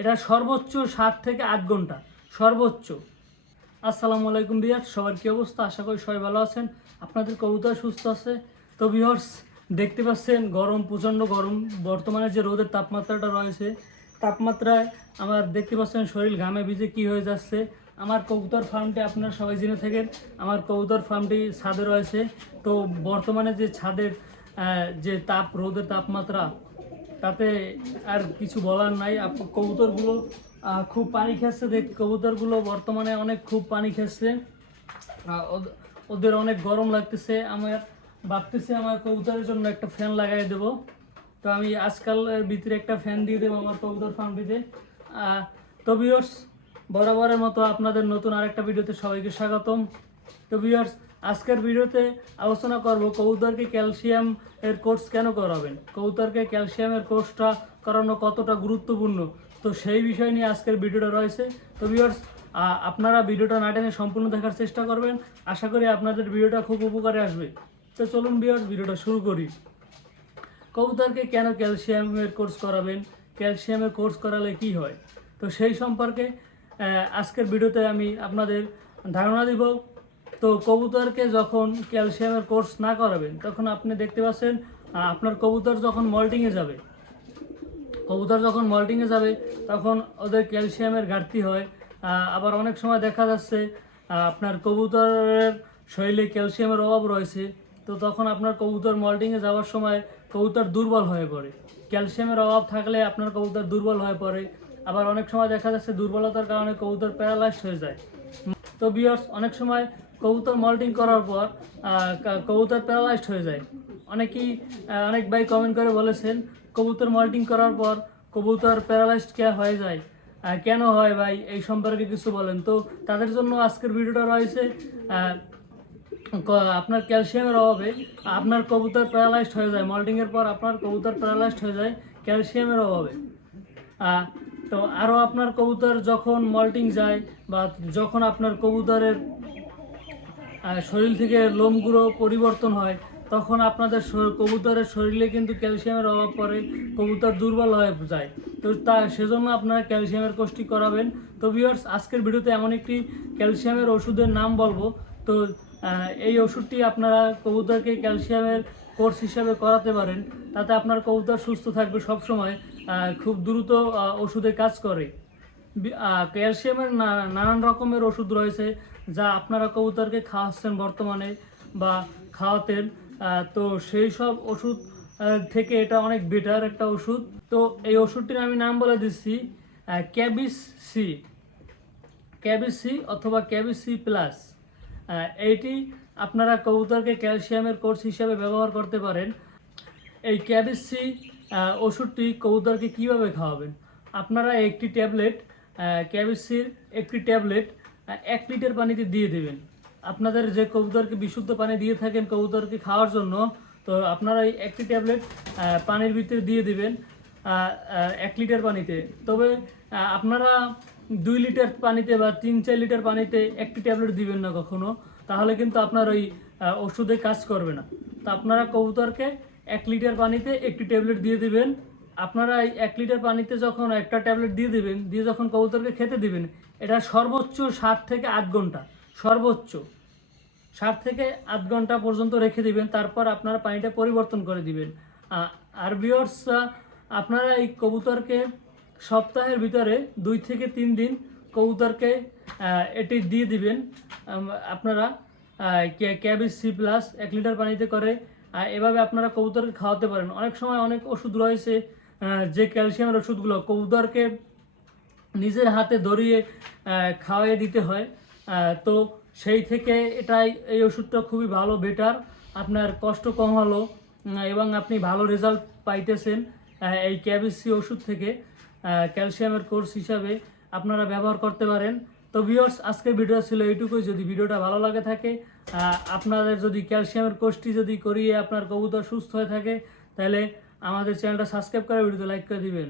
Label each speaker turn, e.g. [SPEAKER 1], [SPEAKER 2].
[SPEAKER 1] এটা সর্বোচ্চ সাত থেকে আট ঘণ্টা, সর্বোচ্চ। আসসালামু আলাইকুম বিয়ার সবার কী অবস্থা? আশা করি সবাই ভালো আছেন। আপনাদের কবুতর সুস্থ আছে? তো বিহর্স দেখতে পাচ্ছেন গরম, প্রচণ্ড গরম। বর্তমানে যে রোদের তাপমাত্রাটা রয়েছে, তাপমাত্রায় আমার দেখতে পাচ্ছেন শরীর ঘামে ভিজে কি হয়ে যাচ্ছে। আমার কবুতর ফার্মটি আপনারা সবাই জেনে থাকেন, আমার কবুতর ফার্মটি ছাদে রয়েছে। তো বর্তমানে যে ছাদের যে তাপ, রোদের তাপমাত্রা তাতে আর কিছু বলার নাই। কবুতরগুলো খুব পানি খাচ্ছে দেখ কবুতরগুলো বর্তমানে অনেক খুব পানি আহ, ওদের অনেক গরম লাগতেছে। আমার ভাবতেছে আমার কবুতরের জন্য একটা ফ্যান লাগাই দেব। তো আমি আজকালের ভিতরে একটা ফ্যান দিয়ে দেবো আমার কবুতর ফার্মটিতে তো বিয়র্স বরাবরের মতো আপনাদের নতুন আরেকটা ভিডিওতে সবাইকে স্বাগতম। তো বিয়ার্স আজকের ভিডিওতে আলোচনা করব কবুতরকে ক্যালসিয়াম এর কোর্স কেন করাবেন? কবুতরকে ক্যালসিয়ামের কোর্সটা করানো কতটা গুরুত্বপূর্ণ? তো সেই বিষয় নিয়ে আজকের ভিডিওটা রয়েছে। তো বিয়ার্স আপনারা ভিডিওটা না টেনে সম্পূর্ণ দেখার চেষ্টা করবেন। আশা করি আপনাদের ভিডিওটা খুব উপকারে আসবে। তো চলুন বিয়ার্স ভিডিওটা শুরু করি। কবুতরকে কেন ক্যালসিয়ামের কোর্স করাবেন? ক্যালসিয়ামের কোর্স করালে কি হয়? তো সেই সম্পর্কে আজকের ভিডিওতে আমি আপনাদের ধারণা দিব। তো কবুতরকে যখন ক্যালসিয়ামের কোর্স না করাবেন, তখন আপনি দেখতে পাচ্ছেন আপনার কবুতর যখন মল্টিংয়ে যাবে, কবুতর যখন মল্টিংয়ে যাবে, তখন ওদের ক্যালসিয়ামের ঘাটতি হয়। আবার অনেক সময় দেখা যাচ্ছে আপনার কবুতরের শরীরে ক্যালসিয়ামের অভাব রয়েছে, তো তখন আপনার কবুতর মল্টিংয়ে যাওয়ার সময় কবুতর দুর্বল হয়ে পড়ে। ক্যালসিয়ামের অভাব থাকলে আপনার কবুতর দুর্বল হয়ে পড়ে। আবার অনেক সময় দেখা যাচ্ছে দুর্বলতার কারণে কবুতর প্যারালাইজড হয়ে যায়। তো বিয়ার্স অনেক সময় কবুতর মল্টিং করার পর কবুতর প্যারালাইজড হয়ে যায়। অনেকেই অনেক ভাই কমেন্ট করে বলেছেন, কবুতর মল্টিং করার পর কবুতর প্যারালাইজড কে হয়ে যায়? কেন হয় ভাই? এই সম্পর্কে কিছু বলেন তো। তাদের জন্য আজকের ভিডিওটা রয়েছে আপনার ক্যালসিয়ামের অভাবে আপনার কবুতর প্যারালাইজড হয়ে যায়। মল্টিংয়ের পর আপনার কবুতর প্যারালাইজড হয়ে যায় ক্যালসিয়ামের অভাবে। তো আরও আপনার কবুতর যখন মল্টিং যায় বা যখন আপনার কবুতরের শরীর থেকে লোমগুলো পরিবর্তন হয়, তখন আপনাদের কবুতরের শরীরে কিন্তু ক্যালসিয়ামের অভাব পড়ে, কবুতর দুর্বল হয়ে যায়। তো তা, সেজন্য আপনারা ক্যালসিয়ামের কোর্সটি করাবেন। তো ভিউয়ার্স আজকের ভিডিওতে এমন একটি ক্যালসিয়ামের ওষুধের নাম বলব। তো এই ওষুধটি আপনারা কবুতরকে ক্যালসিয়ামের কোর্স হিসাবে করাতে পারেন। তাতে আপনার কবুতর সুস্থ থাকবে সবসময় খুব দ্রুত ওষুধে কাজ করে। ক্যালসিয়ামের নানান রকমের ওষুধ রয়েছে যা আপনারা কবুতরকে খাওয়াচ্ছেন বর্তমানে বা খাওয়াতেন। তো সেই সব ওষুধ থেকে এটা অনেক বেটার একটা ওষুধ। তো এই ওষুধটির আমি নাম বলে দিচ্ছি ক্যাবিস সি। ক্যাবিস সি অথবা ক্যাবিস সি প্লাস। এইটি আপনারা কবুতরকে ক্যালসিয়ামের কোর্স হিসাবে ব্যবহার করতে পারেন। এই ক্যাবিসি ওষুধটি কবুতরকে কীভাবে খাওয়াবেন? আপনারা একটি ট্যাবলেট ক্যাবিসির একটি ট্যাবলেট এক লিটার পানিতে দিয়ে দেবেন। আপনাদের যে কবুতরকে বিশুদ্ধ পানি দিয়ে থাকেন কবুতরকে খাওয়ার জন্য, তো আপনারা এই একটি ট্যাবলেট পানির ভিতরে দিয়ে দিবেন এক লিটার পানিতে। তবে আপনারা দুই লিটার পানিতে বা তিন, চার লিটার পানিতে একটি ট্যাবলেট দিবেন না কখনো, তাহলে কিন্তু আপনার ওই ওষুধে কাজ করবে না। তো আপনারা কবুতরকে এক লিটার পানিতে একটি ট্যাবলেট দিয়ে দিবেন আপনারা এক লিটার পানিতে যখন একটা ট্যাবলেট দিয়ে দিবেন, দিয়ে যখন কবুতরকে খেতে দিবেন, এটা সর্বোচ্চ সাত থেকে আট ঘণ্টা, সর্বোচ্চ সাত থেকে আট ঘণ্টা পর্যন্ত রেখে দিবেন, তারপর আপনারা পানিটা পরিবর্তন করে দিবেন। আর বিয়র্স আপনারা এই কবুতরকে সপ্তাহের ভিতরে দুই থেকে তিন দিন কবুতরকে এটি দিয়ে দিবেন। আপনারা ক্যাবিজ সি প্লাস এক লিটার পানিতে করে এভাবে আপনারা কবুতরকে খাওয়াতে পারেন। অনেক সময় অনেক ওষুধ রয়েছে যে ক্যালসিয়ামের ওষুধগুলো কবুতরকে নিজের হাতে ধরিয়ে আহ, খাওয়াইয়ে দিতে হয় তো সেই থেকে এটাই এই ওষুধটা খুবই ভালো বেটার আপনার কষ্ট কম হলো এবং আপনি ভালো রেজাল্ট পাইতেছেন এই ক্যাবিসি ওষুধ থেকে ক্যালসিয়ামের কোর্স হিসাবে আপনারা ব্যবহার করতে পারেন। তো ভিওর্স আজকের ভিডিও ছিল এইটুকুই। যদি ভিডিওটা ভালো লাগে থাকে আপনাদের যদি ক্যালসিয়ামের কোর্সটি যদি করিয়ে আপনার কবুতর সুস্থ হয়ে থাকে তাহলে আমাদের চ্যানেলটা সাবস্ক্রাইব করে ভিডিওতে লাইক করে দিবেন।